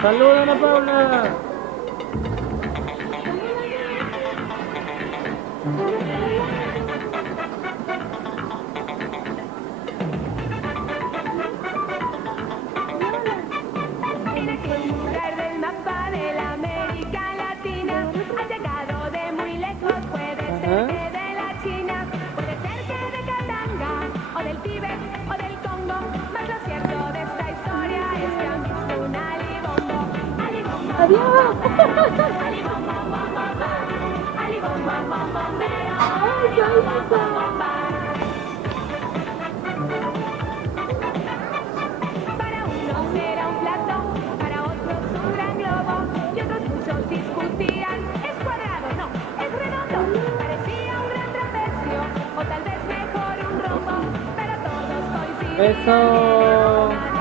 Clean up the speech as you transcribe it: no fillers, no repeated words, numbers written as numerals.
Saluda, Ana Paula. Del mapa de la América Latina ha llegado de muy lejos, puede ser que de la China, puede ser que de Katanga o del Tíbet o del Congo, más lo cierto de esta historia es que han visto un alibombo. Alibombo, Adiós. alibombo, bomba, alibombo, bombero, Ay, soy bomba. Para unos era un plato, para otros un gran globo, y otros muchos discutían, ¿es cuadrado? No, es redondo. Parecía un gran trapecio, o tal vez mejor un rombo, pero todos coincidían. Eso.